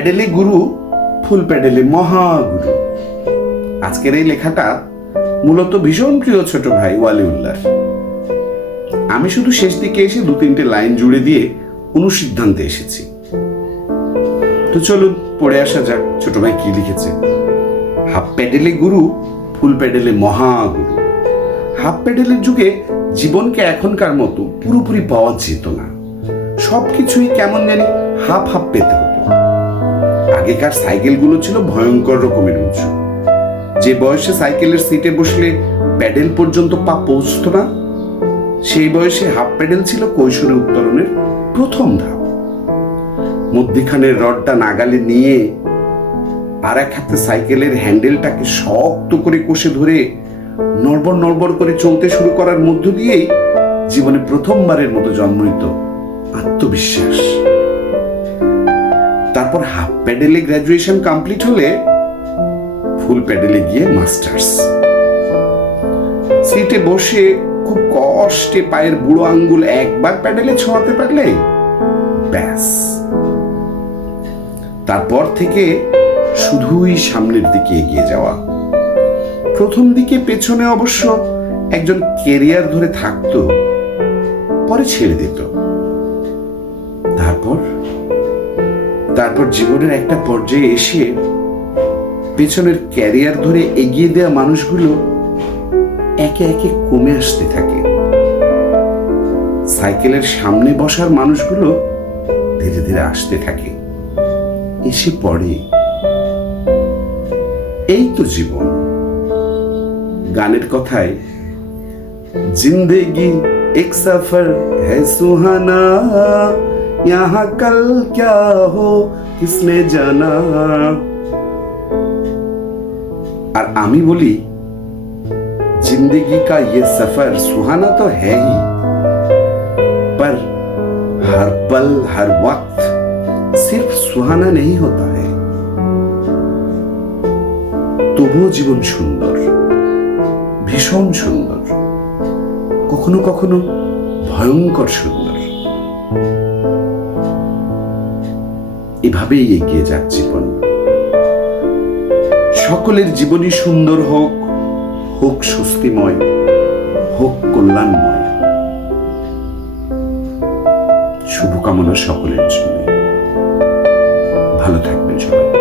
প্যাডেলে গুরু, ফুল প্যাডেলে মহাগুরু। আজকের এই লেখাটা মূলত ভীষণ প্রিয় ছোট ভাই ওয়ালিউল্লাহ। আমি শুধু শেষ দিকে এসে দু তিনটে লাইন জুড়ে দিয়ে অনুসিদ্ধান্তে এসেছি। তো চলুন, পড়ে আসা যাক ছোট ভাই কি লিখেছে। হাফ প্যাডেলে গুরু, ফুল প্যাডেলে মহাগুরু। হাফ প্যাডেলের যুগে জীবনকে এখনকার মতো পুরোপুরি পাওয়া যেত না। সবকিছুই কেমন জানি হাফ হাফ পেতে হতো। আগেকার সাইকেলগুলো ছিল ভয়ঙ্কর রকমের উঁচু যে বয়সে সাইকেলের সিটে বসলে প্যাডেল পর্যন্ত পা পৌঁছত না, সেই বয়সে হাফ প্যাডেল ছিল কৈশোরে উত্তরণের প্রথম ধাপ। মধ্যিখানের রডটা নাগালে নিয়ে আর এক হাতে সাইকেলের হ্যান্ডেলটাকে শক্ত করে কষে ধরে নড়বড় নড়বড় করে চলতে শুরু করার মধ্য দিয়েই জীবনে প্রথমবারের মতো জন্ম নিত আত্মবিশ্বাস। তারপর হাফ প্যাডেলে গ্র্যাজুয়েশন কমপ্লিট হলে ফুল প্যাডেলে গিয়ে মাস্টার্স সিটে বসে খুব কষ্টে পায়ের বুড়ো আঙ্গুল একবার প্যাডেলে ছোঁয়াতে পারলে ব্যাস। তারপর থেকে শুধুই সামনের দিকে এগিয়ে যাওয়া। প্রথম দিকে পেছনে অবশ্য একজন কেরিয়ার ধরে থাকতো, পরে ছেড়ে দিত। তারপর তারপর জীবনের একটা পর্যায়ে এসে পেছনের ক্যারিয়ার ধরে এগিয়ে দেওয়া মানুষগুলো একে একে কমে আসতে থাকে। সাইকেলের সামনে বসার মানুষগুলো ধীরে ধীরে আসতে থাকে। এসে পড়ে। এই তো জীবন। গানের কথায়, জিন্দেগি এক সফর হ্যাঁ সুহানা यहाँ कल क्या हो किसने জানা আর আমি বলি जिंदगी का ये सफर सुहाना तो है ही पर हर पल हर वक्त सिर्फ सुहाना नहीं होता है তবুও জীবন সুন্দর ভীষণ সুন্দর কখনো কখনো ভয়ঙ্কর সুন্দর এভাবেই এগিয়ে যাক জীবন। সকলের জীবনই সুন্দর হোক হোক স্বস্তিময়, হোক কল্যাণময়। শুভকামনা সকলের জন্য। ভালো থাকবেন সবাই।